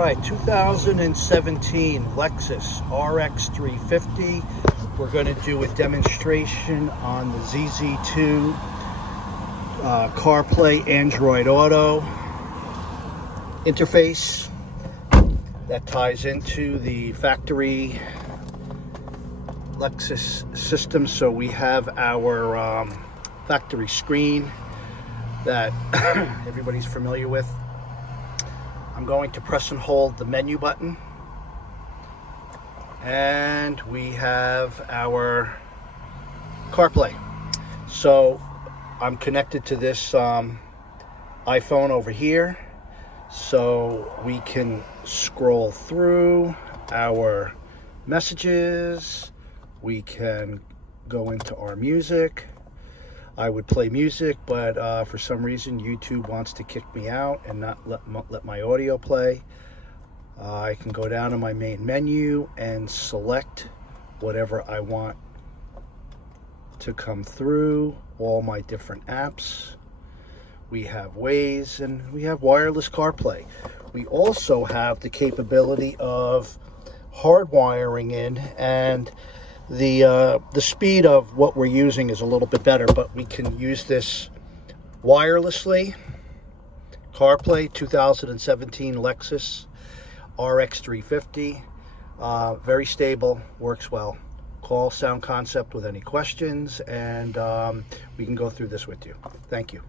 right, 2017 Lexus RX350. We're going to do a demonstration on the ZZ2 CarPlay Android Auto interface that ties into the factory Lexus system. So we have our factory screen that everybody's familiar with. I'm going to press and hold the menu button, and we have our CarPlay. So I'm connected to this iPhone over here, so we can scroll through our messages. We can go into our music. I would play music, but for some reason YouTube wants to kick me out and not let my audio play. I can go down to my main menu and select whatever I want to come through, all my different apps. We have Waze and we have wireless CarPlay. We also have the capability of hardwiring in, and the speed of what we're using is a little bit better, but we can use this wirelessly. CarPlay 2017 Lexus RX350, very stable, works well. Call Sound Concept with any questions, and we can go through this with you. Thank you.